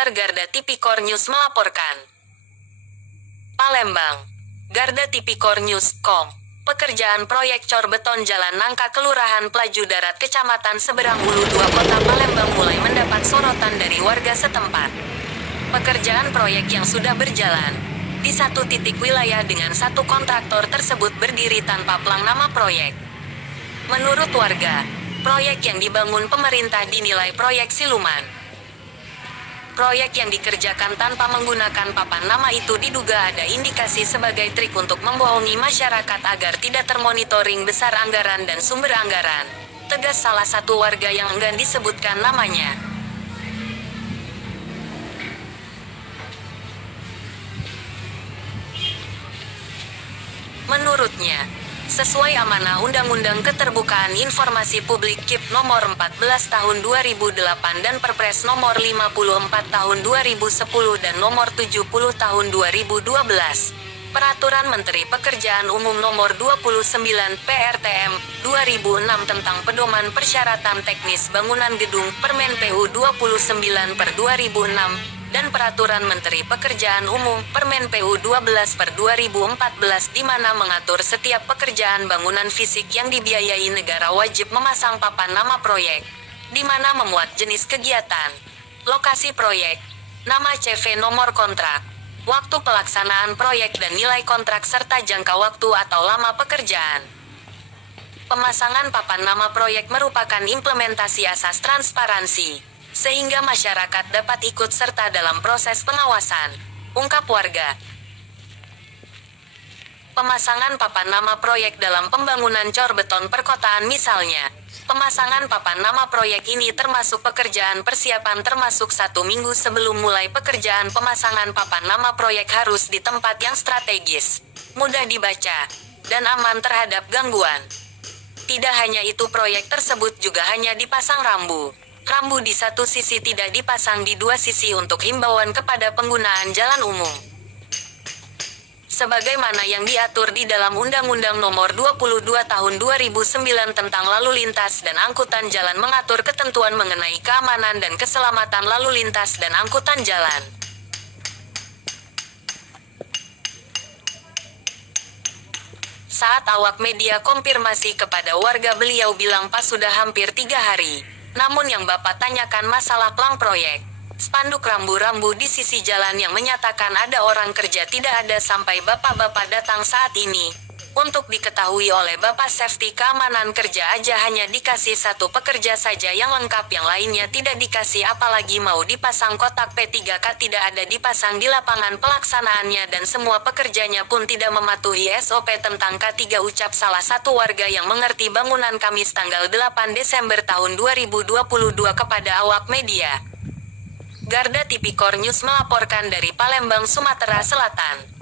Reporter Garda Tipikor News melaporkan. Palembang, Garda Tipikor News.com. Pekerjaan proyek cor beton Jalan Nangka Kelurahan Pelaju Darat Kecamatan Seberang Ulu 2 Kota Palembang mulai mendapat sorotan dari warga setempat. Pekerjaan proyek yang sudah berjalan di satu titik wilayah dengan satu kontraktor tersebut berdiri tanpa plang nama proyek. Menurut warga, proyek yang dibangun pemerintah dinilai proyek siluman. Proyek yang dikerjakan tanpa menggunakan papan nama itu diduga ada indikasi sebagai trik untuk membohongi masyarakat agar tidak termonitoring besar anggaran dan sumber anggaran. Tegas salah satu warga yang enggan disebutkan namanya. Menurutnya, sesuai amanah Undang-Undang Keterbukaan Informasi Publik KIP Nomor 14 Tahun 2008 dan Perpres Nomor 54 Tahun 2010 dan Nomor 70 Tahun 2012, Peraturan Menteri Pekerjaan Umum Nomor 29 PRTM 2006 tentang pedoman persyaratan teknis bangunan gedung Permen PU 29/2006 dan Peraturan Menteri Pekerjaan Umum Permen PU 12/2014 di mana mengatur setiap pekerjaan bangunan fisik yang dibiayai negara wajib memasang papan nama proyek, di mana memuat jenis kegiatan, lokasi proyek, nama CV nomor kontrak, waktu pelaksanaan proyek dan nilai kontrak serta jangka waktu atau lama pekerjaan. Pemasangan papan nama proyek merupakan implementasi asas transparansi, sehingga masyarakat dapat ikut serta dalam proses pengawasan, ungkap warga. Pemasangan papan nama proyek dalam pembangunan cor beton perkotaan misalnya, pemasangan papan nama proyek ini termasuk pekerjaan persiapan termasuk 1 minggu sebelum mulai pekerjaan. Pemasangan papan nama proyek harus di tempat yang strategis, mudah dibaca, dan aman terhadap gangguan. Tidak hanya itu, proyek tersebut juga hanya dipasang rambu. Rambu di satu sisi, tidak dipasang di dua sisi untuk himbauan kepada penggunaan jalan umum. Sebagaimana yang diatur di dalam Undang-Undang Nomor 22 Tahun 2009 tentang Lalu Lintas dan Angkutan Jalan mengatur ketentuan mengenai keamanan dan keselamatan lalu lintas dan angkutan jalan. Saat awak media konfirmasi kepada warga, beliau bilang pas sudah hampir 3 hari. Namun yang Bapak tanyakan masalah plang proyek, spanduk rambu-rambu di sisi jalan yang menyatakan ada orang kerja tidak ada sampai Bapak-Bapak datang saat ini. Untuk diketahui oleh Bapak, safety keamanan kerja aja hanya dikasih satu pekerja saja yang lengkap, yang lainnya tidak dikasih, apalagi mau dipasang kotak P3K tidak ada dipasang di lapangan pelaksanaannya dan semua pekerjanya pun tidak mematuhi SOP tentang K3, ucap salah satu warga yang mengerti bangunan Kamis tanggal 8 Desember tahun 2022 kepada awak media. Garda Tipikor News melaporkan dari Palembang, Sumatera Selatan.